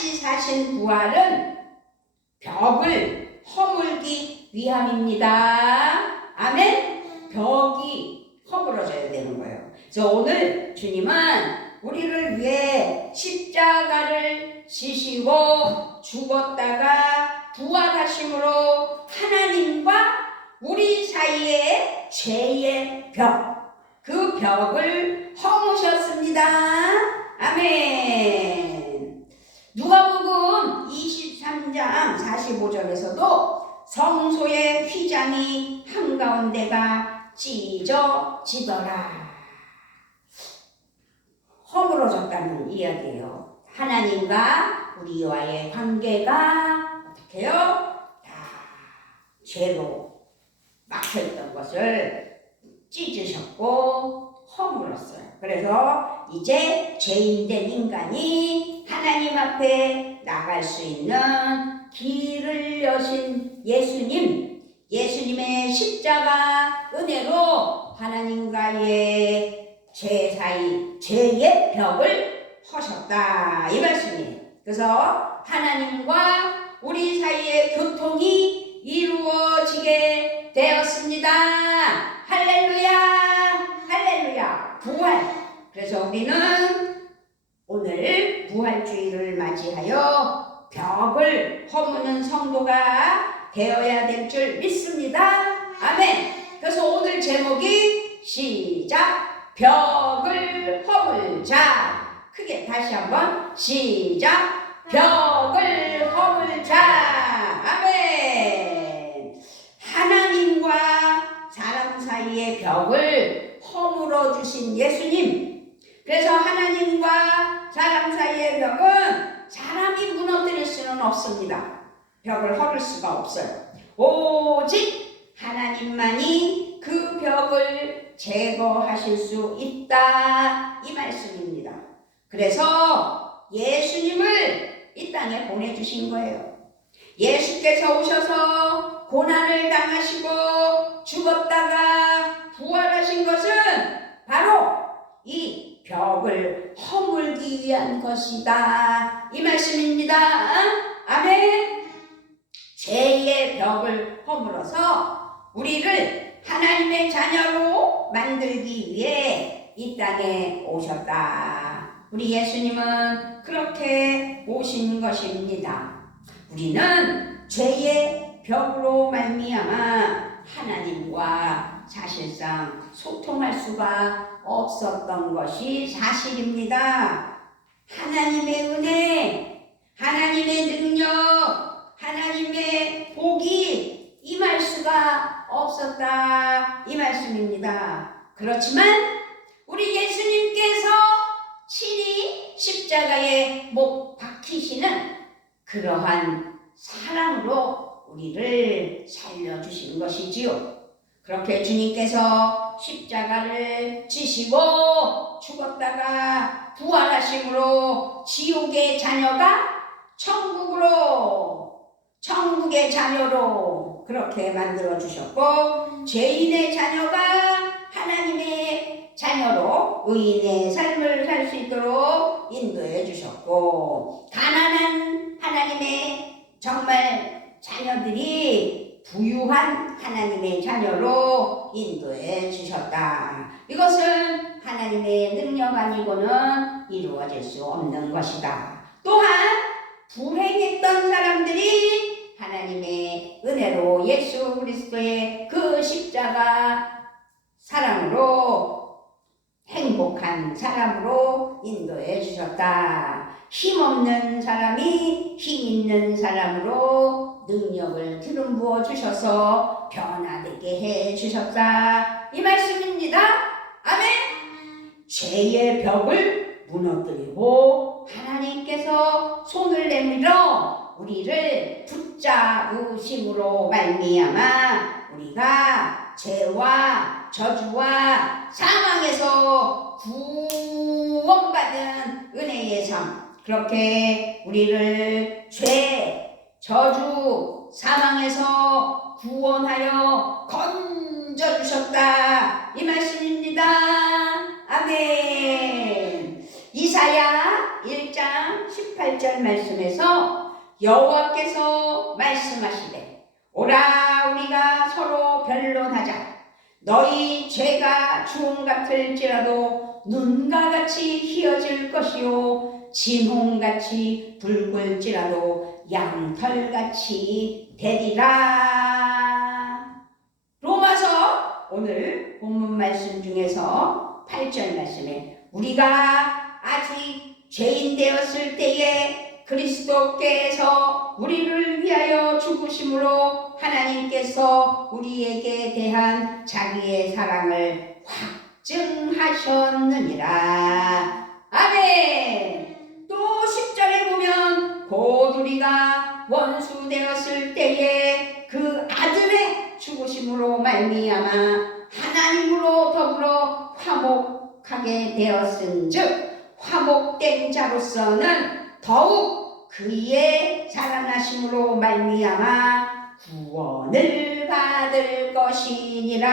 다시 사신 부활은 벽을 허물기 위함입니다. 아멘. 벽이 허물어져야 되는 거예요. 그래서 오늘 주님은 우리를 위해 십자가를 지시고 죽었다가 부활하심으로 하나님과 우리 사이에 죄의 벽, 그 벽을 허무셨습니다. 아멘. 누가복음 23장 45절에서도 성소의 휘장이 한가운데가 찢어지더라. 허물어졌다는 이야기예요. 하나님과 우리와의 관계가 어떻게 해요? 다 죄로 막혀있던 것을 찢으셨고 허물었어요. 그래서 이제 죄인된 인간이 하나님 앞에 나갈 수 있는 길을 여신 예수님, 예수님의 십자가 은혜로 하나님과의 죄 사이, 죄의 벽을 허셨다 이 말씀이에요. 그래서 하나님과 우리 사이의 교통이 이루어지게 되었습니다. 할렐루야, 할렐루야. 부활. 그래서 우리는 오늘 부활주의를 맞이하여 벽을 허무는 성도가 되어야 될 줄 믿습니다. 아멘. 그래서 오늘 제목이 시작. 벽을 허물자. 크게 다시 한번 시작. 벽을 허물자. 아멘. 하나님과 사람 사이의 벽을 허물어 주신 예수님. 그래서 하나님과 사람 사이의 벽은 사람이 무너뜨릴 수는 없습니다. 벽을 허물 수가 없어요. 오직 하나님만이 그 벽을 제거하실 수 있다 이 말씀입니다. 그래서 예수님을 이 땅에 보내주신 거예요. 예수께서 오셔서 고난을 당하시고 죽었다가 부활하신 것은 바로 이 벽을 허물기 위한 것이다 이 말씀입니다. 아멘. 죄의 벽을 허물어서 우리를 하나님의 자녀로 만들기 위해 이 땅에 오셨다. 우리 예수님은 그렇게 오신 것입니다. 우리는 죄의 벽으로 말미암아 하나님과 사실상 소통할 수가 없었던 것이 사실입니다. 하나님의 은혜, 하나님의 능력, 하나님의 복이 임할 수가 없었다 이 말씀입니다. 그렇지만 우리 예수님께서 친히 십자가에 못 박히시는 그러한 사랑으로 우리를 살려주신 것이지요. 그렇게 주님께서 십자가를 지시고 죽었다가 부활하심으로 지옥의 자녀가 천국의 자녀로 그렇게 만들어 주셨고, 죄인의 자녀가 하나님의 자녀로 의인의 삶을 살 수 있도록 인도해 주셨고, 가난한 하나님의 정말 자녀들이 부유한 하나님의 자녀로 인도해 주셨다. 이것은 하나님의 능력 아니고는 이루어질 수 없는 것이다. 또한 불행했던 사람들이 하나님의 은혜로 예수 그리스도의 그 십자가 사랑으로 행복한 사람으로 인도해 주셨다. 힘없는 사람이 힘 있는 사람으로 능력을 드러부어 주셔서 변화되게 해 주셨다. 이 말씀입니다. 아멘. 죄의 벽을 무너뜨리고 하나님께서 손을 내밀어 우리를 붙잡으심으로 말미암아 우리가 죄와 저주와 사망에서 구원받은 은혜의 삶, 그렇게 우리를 죄, 저주, 사망에서 구원하여 건져주셨다 이 말씀입니다. 아멘. 이사야 1장 18절 8절 말씀에서 여호와께서 말씀하시되 오라 우리가 서로 변론하자. 너희 죄가 주홍 같을지라도 눈과 같이 희어질 것이요 진홍같이 붉을지라도 양털같이 되리라. 로마서 오늘 본문 말씀 중에서 8절 말씀에 우리가 아직 죄인 되었을 때에 그리스도께서 우리를 위하여 죽으심으로 하나님께서 우리에게 대한 자기의 사랑을 확증하셨느니라. 아멘. 또 10절에 보면 곧 우리가 원수 되었을 때에 그 아들의 죽으심으로 말미암아 하나님으로 더불어 화목하게 되었은즉 화목된 자로서는 더욱 그의 살아나심으로 말미암아 구원을 받을 것이니라.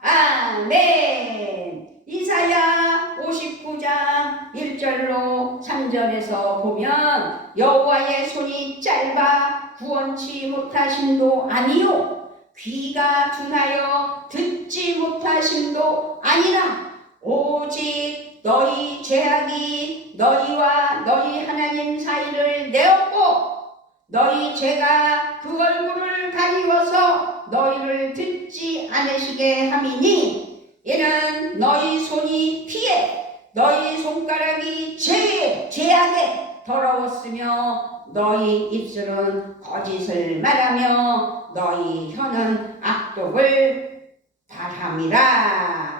아멘. 이사야 59장 1절로 3절에서 보면 여호와의 손이 짧아 구원치 못하심도 아니요 귀가 둔하여 듣지 못하심도 아니라 오직 너희 죄악이 너희와 너희 하나님 사이를 내었고 너희 죄가 그 얼굴을 가리워서 너희를 듣지 않으시게 함이니 이는 너희 손이 피해 너희 손가락이 죄악에 더러웠으며 너희 입술은 거짓을 말하며 너희 혀는 악독을 바람이라.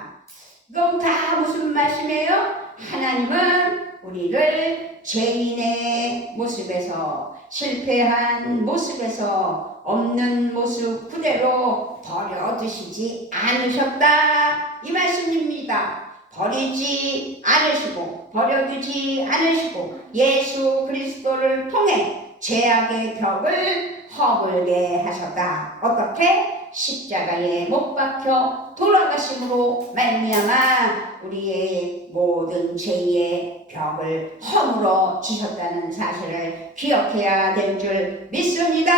이건 다 무슨 말씀이에요? 하나님은 우리를 죄인의 모습에서 실패한 모습에서 없는 모습 그대로 버려두시지 않으셨다 이 말씀입니다. 버리지 않으시고 버려두지 않으시고 예수 그리스도를 통해 죄악의 벽을 허물게 하셨다. 어떻게? 십자가에 못 박혀 돌아가심으로 말미암아 우리의 모든 죄의 벽을 허물어 주셨다는 사실을 기억해야 될 줄 믿습니다.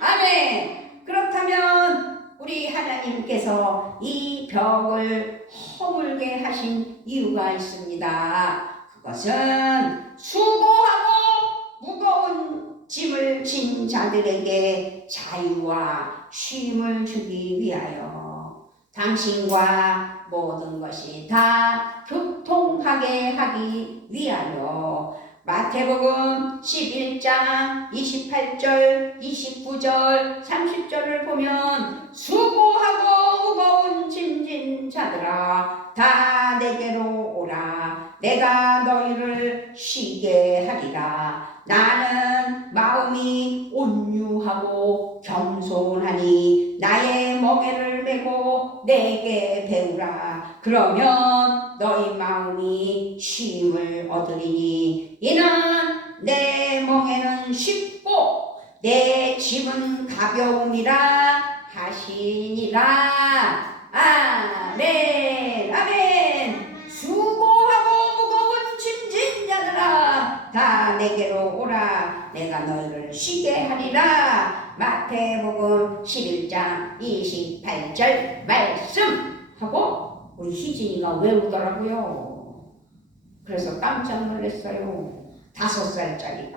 아멘. 그렇다면 우리 하나님께서 이 벽을 허물게 하신 이유가 있습니다. 그것은 수고하고 무거운 짐을 진 자들에게 자유와 쉼을 주기 위하여 당신과 모든 것이 다 교통하게 하기 위하여 마태복음 11장 28절 29절 30절을 보면 수고하고 무거운 짐진 자들아 다 내게로 오라 내가 너희를 쉬게 하리라. 나는 마음이 온유하고 겸손하니 나의 멍에를 메고 내게 배우라. 그러면 너희 마음이 쉼을 얻으리니 이는 내 멍에는 쉽고 내 짐은 가벼움이라 하시니라. 아멘. 아멘. 수고하고 무거운 짐진 자들아 다 내게로 오라 내가 너희를 쉬게 하리라. 마태복음 11장 28절 말씀하고 우리 희진이가 외우더라고요. 그래서 깜짝 놀랐어요. 5살짜리가.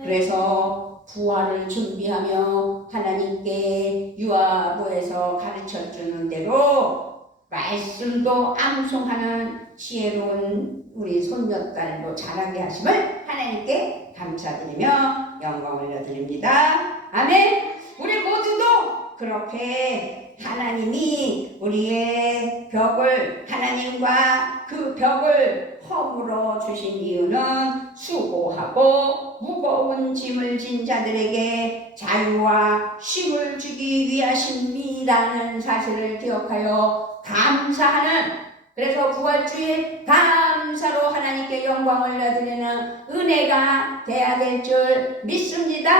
그래서 부활을 준비하며 하나님께 유아부에서 가르쳐주는 대로 말씀도 암송하는 지혜로운 우리 손녀딸로 자라게 하심을 하나님께 감사드리며 영광을 올려드립니다. 아멘. 우리 모두도 그렇게 하나님이 우리의 벽을 하나님과 그 벽을 허물어 주신 이유는 수고하고 무거운 짐을 진 자들에게 자유와 쉼을 주기 위하심이라는 사실을 기억하여 감사하는, 그래서 부활주일 감사로 하나님께 영광을 올려드리는 은혜가 돼야 될 줄 믿습니다.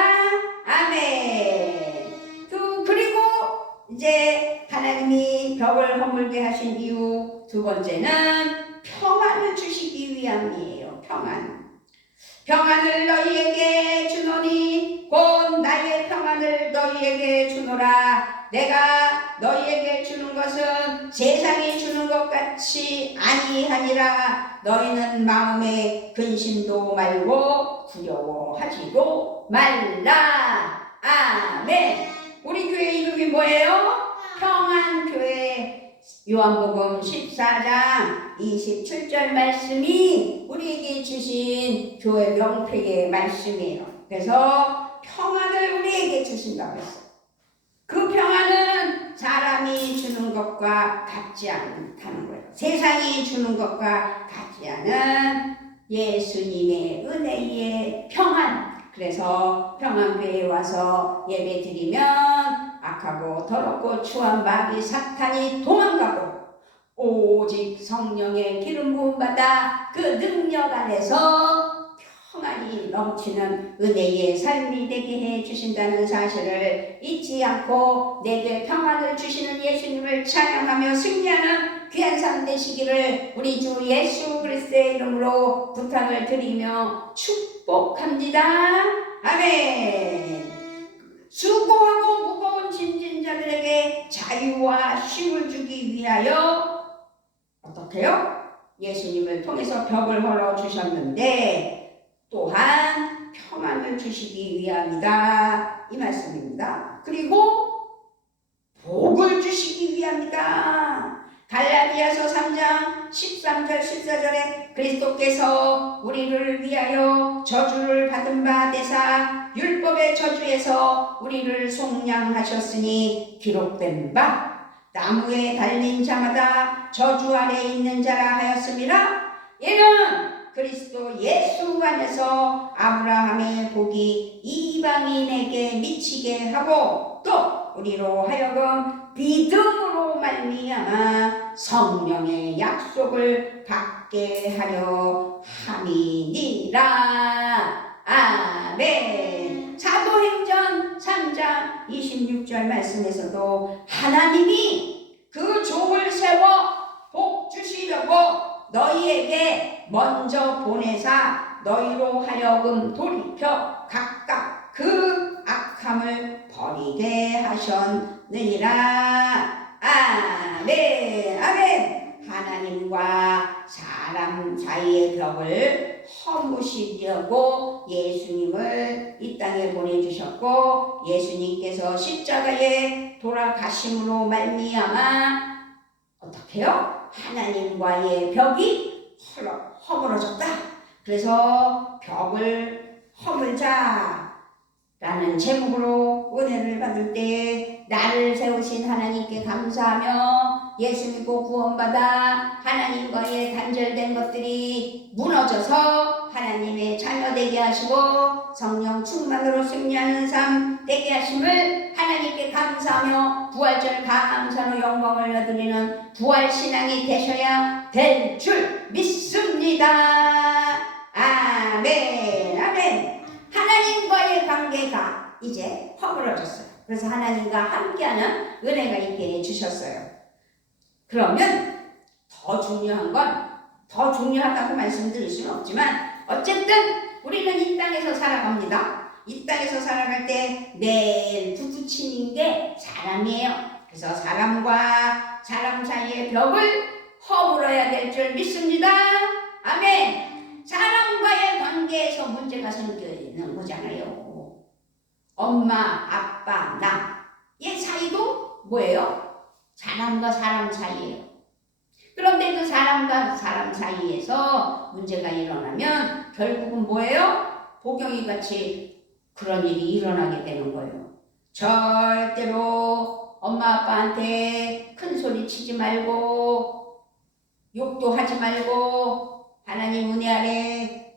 아멘. 그리고 이제 하나님이 벽을 허물게 하신 이유 두 번째는 평안을 주시기 위함이에요. 평안. 평안을 너희에게 주노니 곧 나의 평안을 너희에게 주노라. 내가 너희에게 주는 것은 세상이 주는 것 같이 아니하니라. 너희는 마음에 근심도 말고 두려워하지도 말라. 아멘. 우리 교회 이름이 뭐예요? 평안교회. 요한복음 14장 27절 말씀이 우리에게 주신 교회 명패의 말씀이에요. 그래서 평안을 우리에게 주신다고 했어요. 그 평안은 사람이 주는 것과 같지 않다는 거예요. 세상이 주는 것과 같지 않은 예수님의 은혜의 평안. 그래서 평안교회에 와서 예배 드리면 악하고 더럽고 추한 마귀 사탄이 도망가고 오직 성령의 기름 부음 받아 그 능력 안에서 평안이 넘치는 은혜의 삶이 되게 해 주신다는 사실을 잊지 않고 내게 평안을 주시는 예수님을 찬양하며 승리하는 귀한 삶 되시기를 우리 주 예수 그리스도의 이름으로 부탁을 드리며 축복합니다. 아멘. 수고하고 무거운 짐진 자들에게 자유와 쉼을 주기 위하여 어떻게요? 예수님을 통해서 벽을 헐어 주셨는데 또한 평안을 주시기 위함이다. 이 말씀입니다. 그리고 복을 주시기 위함이다. 갈라디아서 3장 13절 14절에 그리스도께서 우리를 위하여 저주를 받은 바 되사 율법의 저주에서 우리를 속량하셨으니 기록된 바 나무에 달린 자마다 저주 아래 있는 자라 하였음이라. 이는 그리스도 예수 안에서 아브라함의 복이 이방인에게 미치게 하고 또 우리로 하여금 믿음으로 말미암아 성령의 약속을 받게 하려 함이니라. 아멘. 사도행전 3장 26절 말씀에서도 하나님이 그 족을 세워 복 주시려고 너희에게 먼저 보내사 너희로 하여금 돌이켜 각각 그 악함을 버리게 하셨느니라. 아멘. 아멘. 하나님과 사람 사이의 벽을 허무시려고 예수님을 이 땅에 보내주셨고 예수님께서 십자가에 돌아가심으로 말미암아 어떻게 해요? 하나님과의 벽이 허물어졌다. 그래서 벽을 허물자 라는 제목으로 은혜를 받을 때 나를 세우신 하나님께 감사하며 예수 믿고 구원받아 하나님과의 단절된 것들이 무너져서 하나님의 자녀 되게 하시고 성령 충만으로 승리하는 삶 되게 하심을 하나님께 감사하며 부활절 감사로 영광을 여드리는 부활신앙이 되셔야 될 줄 믿습니다. 아멘. 아멘. 하나님과의 관계가 이제 허물어졌어요. 그래서 하나님과 함께하는 은혜가 있게 해주셨어요. 그러면 더 중요한 건 더 중요하다고 말씀드릴 수는 없지만 어쨌든 우리는 이 땅에서 살아갑니다. 이 땅에서 살아갈 때 매일 부딪히는 게 사람이에요. 그래서 사람과 사람 사이의 벽을 허물어야 될 줄 믿습니다. 아멘. 사람과의 관계에서 문제가 생기는 거잖아요. 엄마, 아빠, 나의 사이도 뭐예요? 사람과 사람 사이예요. 그런데 그 사람과 사람 사이에서 문제가 일어나면 결국은 뭐예요? 보경이 같이 그런 일이 일어나게 되는 거예요. 절대로 엄마 아빠한테 큰 소리 치지 말고 욕도 하지 말고 하나님 은혜 아래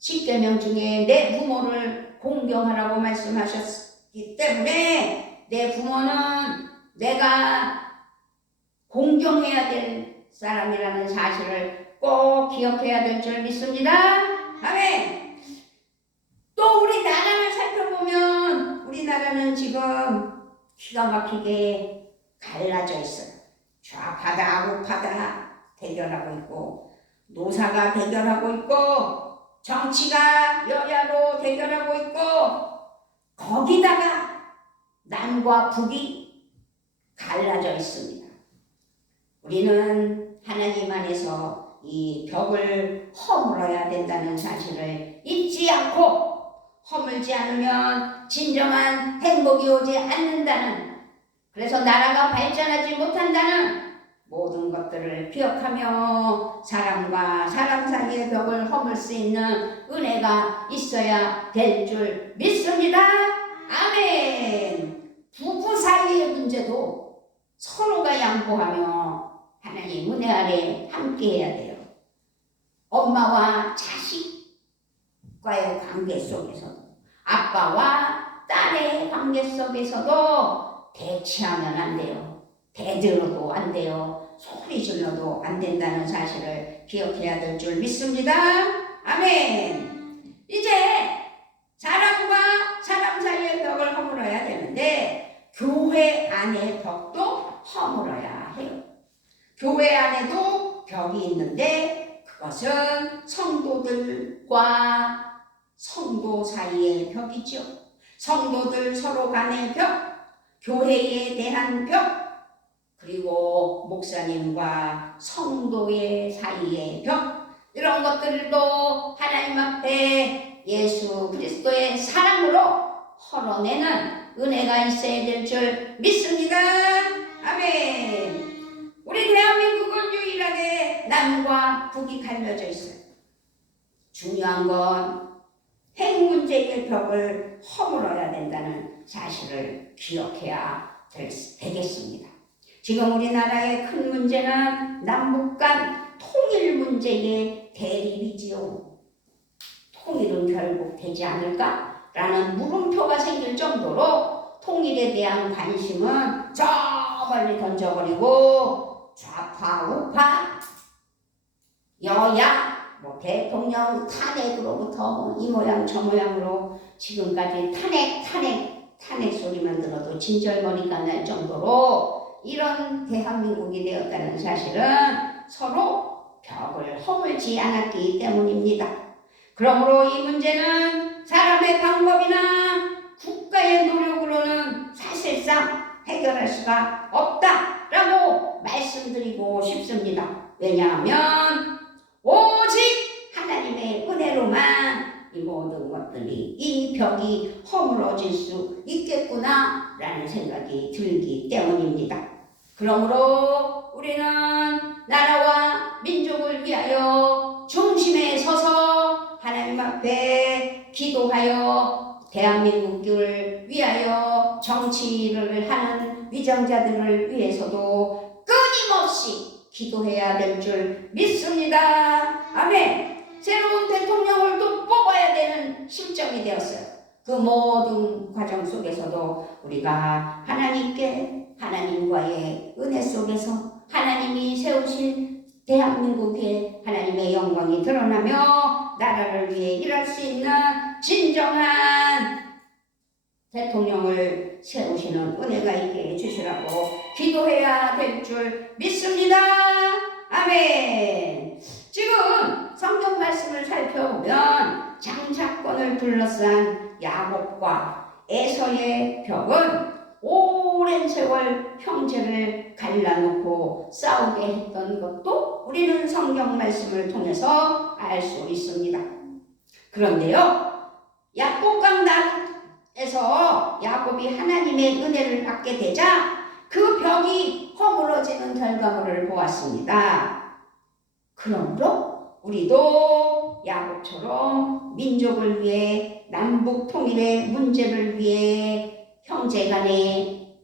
10계명 중에 내 부모를 공경하라고 말씀하셨기 때문에 내 부모는 내가 공경해야 될 사람이라는 사실을 꼭 기억해야 될 줄 믿습니다. 아멘. 또 우리 나라를 살펴보면 우리나라는 지금 기가 막히게 갈라져 있어요. 좌파다 우파다 대결하고 있고 노사가 대결하고 있고 정치가 여야로 대결하고 있고 거기다가 남과 북이 갈라져 있습니다. 우리는 하나님 안에서 이 벽을 허물어야 된다는 사실을 잊지 않고 허물지 않으면 진정한 행복이 오지 않는다는, 그래서 나라가 발전하지 못한다는 모든 것들을 기억하며 사람과 사람 사이의 벽을 허물 수 있는 은혜가 있어야 될 줄 믿습니다. 아멘. 부부 사이의 문제도 서로가 양보하며 하나님 은혜 아래 함께 해야 돼요. 엄마와 자식과의 관계 속에서도, 아빠와 딸의 관계 속에서도 대치하면 안 돼요. 대들어도 안 돼요. 소리 질러도 안 된다는 사실을 기억해야 될 줄 믿습니다. 아멘. 이제 사람과 사람 사이의 벽을 허물어야 되는데 교회 안의 벽도 허물어야 해요. 교회 안에도 벽이 있는데 그것은 성도들과 성도 사이의 벽이죠. 성도들 서로 간의 벽, 교회에 대한 벽, 그리고 목사님과 성도의 사이의 벽, 이런 것들도 하나님 앞에 예수 그리스도의 사랑으로 헐어내는 은혜가 있어야 될 줄 믿습니다. 아멘. 우리 대한민국은 유일하게 남과 북이 갈려져 있어요. 중요한 건 핵 문제의 벽을 허물어야 된다는 사실을 기억해야 되겠습니다. 지금 우리나라의 큰 문제는 남북 간 통일 문제의 대립이지요. 통일은 결국 되지 않을까라는 물음표가 생길 정도로 통일에 대한 관심은 저 멀리 던져버리고 좌파, 우파, 여야, 대통령 탄핵으로부터 이 모양 저 모양으로 지금까지 탄핵 소리만 들어도 진절머리가 날 정도로 이런 대한민국이 되었다는 사실은 서로 벽을 허물지 않았기 때문입니다. 그러므로 이 문제는 사람의 방법이나 국가의 노력으로는 사실상 해결할 수가 없다라고 말씀드리고 싶습니다. 왜냐하면 오직 하나님의 은혜로만 이 모든 것들이, 이 벽이 허물어질 수 있겠구나라는 생각이 들기 때문입니다. 그러므로 우리는 나라와 민족을 위하여 중심에 서서 하나님 앞에 기도하여 대한민국을 위하여 정치를 하는 위정자들을 위해서도 끊임없이 기도해야 될 줄 믿습니다. 아멘. 새로운 대통령을 또 뽑아야 되는 실정이 되었어요. 그 모든 과정 속에서도 우리가 하나님과의 은혜 속에서 하나님이 세우신 대한민국의 하나님의 영광이 드러나며 나라를 위해 일할 수 있는 진정한 대통령을 세우시는 은혜가 있게 해주시라고 기도해야 될 줄 믿습니다. 아멘. 지금 성경 말씀을 살펴보면 장사건을 둘러싼 야곱과 에서의 벽은 오랜 세월 형제를 갈라놓고 싸우게 했던 것도 우리는 성경 말씀을 통해서 알 수 있습니다. 그런데요, 야복강 나루에서 야곱이 하나님의 은혜를 받게 되자 그 벽이 허물어지는 결과물을 보았습니다. 그러므로 우리도 야곱처럼 민족을 위해, 남북 통일의 문제를 위해, 형제 간의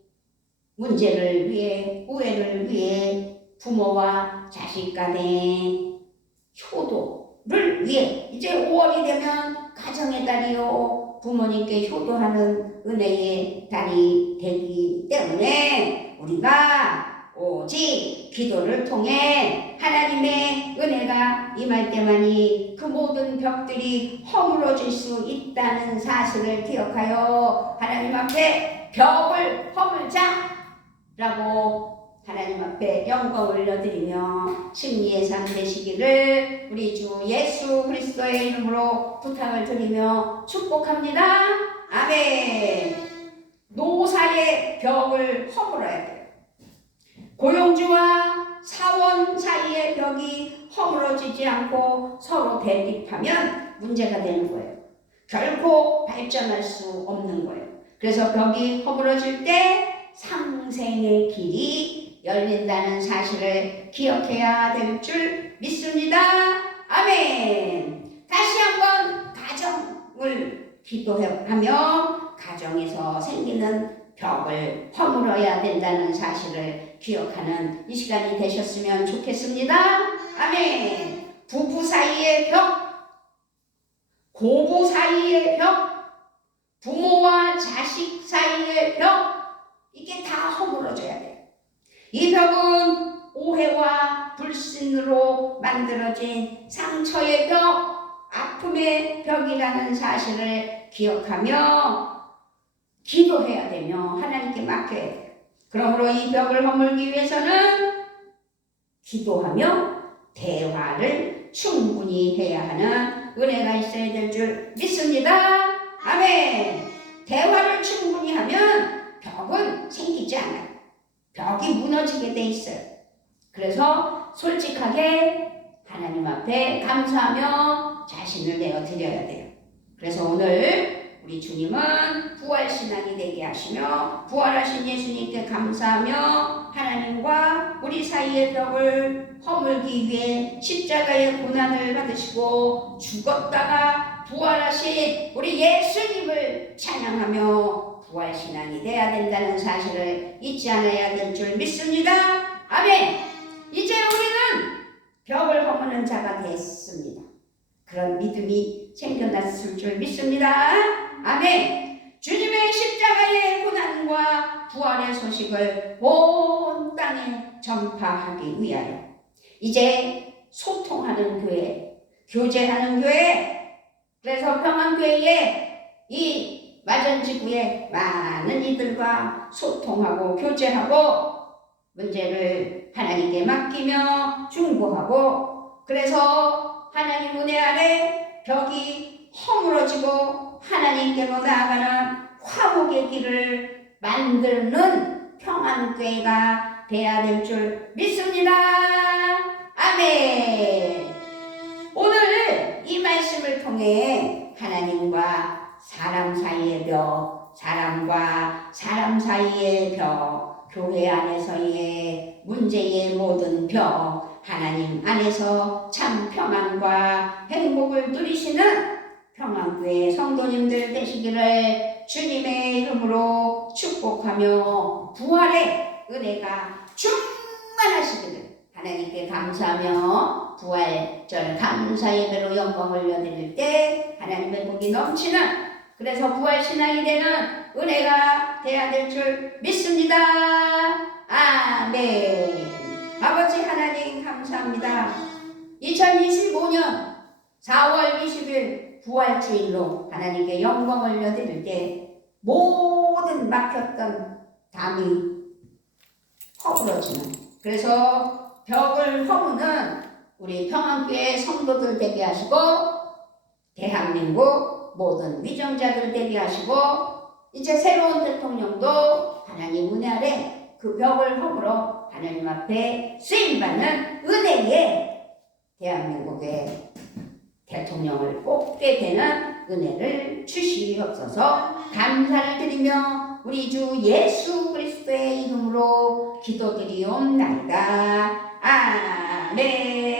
문제를 위해, 우애를 위해, 부모와 자식 간의 효도를 위해, 이제 5월이 되면 가정의 달이요, 부모님께 효도하는 은혜의 달이 되기 때문에 우리가 오직 기도를 통해 하나님의 은혜가 임할 때만이 그 모든 벽들이 허물어질 수 있다는 사실을 기억하여 하나님 앞에 벽을 허물자 라고 하나님 앞에 영광 올려드리며 승리의 삶 되시기를 우리 주 예수 그리스도의 이름으로 부탁을 드리며 축복합니다. 아멘. 노사의 벽을 허물어야 돼요. 고용주와 사원 사이의 벽이 허물어지지 않고 서로 대립하면 문제가 되는 거예요. 결코 발전할 수 없는 거예요. 그래서 벽이 허물어질 때 상생의 길이 열린다는 사실을 기억해야 될 줄 믿습니다. 아멘. 다시 한번 가정을 기도하며 가정에서 생기는 벽을 허물어야 된다는 사실을 기억하는 이 시간이 되셨으면 좋겠습니다. 아멘. 부부 사이의 벽, 고부 사이의 벽, 부모와 자식 사이의 벽, 이게 다 허물어져야 돼요. 이 벽은 오해와 불신으로 만들어진 상처의 벽, 아픔의 벽이라는 사실을 기억하며 기도해야 되며 하나님께 맡겨야 돼요. 그러므로 이 벽을 허물기 위해서는 기도하며 대화를 충분히 해야 하는 은혜가 있어야 될 줄 믿습니다. 아멘. 대화를 충분히 하면 벽은 생기지 않아요. 벽이 무너지게 돼 있어요. 그래서 솔직하게 하나님 앞에 감사하며 자신을 내어드려야 돼요. 그래서 오늘 우리 주님은 부활신앙이 되게 하시며 부활하신 예수님께 감사하며 하나님과 우리 사이의 벽을 허물기 위해 십자가의 고난을 받으시고 죽었다가 부활하신 우리 예수님을 찬양하며 부활신앙이 돼야 된다는 사실을 잊지 않아야 될 줄 믿습니다. 아멘. 이제 우리는 벽을 허무는 자가 됐습니다. 그런 믿음이 생겨났을 줄 믿습니다. 아멘. 주님의 십자가의 고난과 부활의 소식을 온 땅에 전파하기 위하여 이제 소통하는 교회, 교제하는 교회, 그래서 평안교회에 이 마전지구에 많은 이들과 소통하고 교제하고 문제를 하나님께 맡기며 중보하고 그래서 하나님 은혜 아래 벽이 허물어지고 하나님께로 나아가는 화목의 길을 만드는 평안교회가 되어야 될 줄 믿습니다. 아멘. 오늘 이 말씀을 통해 하나님과 사람 사이의 벽, 사람과 사람 사이의 벽, 교회 안에서의 문제의 모든 벽, 하나님 안에서 참 평안과 행복을 누리시는 평안교회 성도님들 되시기를 주님의 이름으로 축복하며 부활의 은혜가 충만하시기를 하나님께 감사하며 부활절 감사 예배로 영광 올려드릴 때 하나님의 복이 넘치는 그래서 부활신앙이 되는 은혜가 되어야 될 줄 믿습니다. 아멘. 아버지 하나님 감사합니다. 2025년 4월 20일 부활주일로 하나님께 영광 올려드릴 때 모든 막혔던 담이 허물어지는 그래서 벽을 허무는 우리 평안교회 성도들 되게 하시고 대한민국 모든 위정자들 되게 하시고 이제 새로운 대통령도 하나님 은혜 아래 그 벽을 허물어 하나님 앞에 쓰임받는 은혜에 대한민국의 대통령을 뽑게 되는 은혜를 주시옵소서. 감사를 드리며 우리 주 예수 그리스도의 이름으로 기도드리옵나이다. 아멘.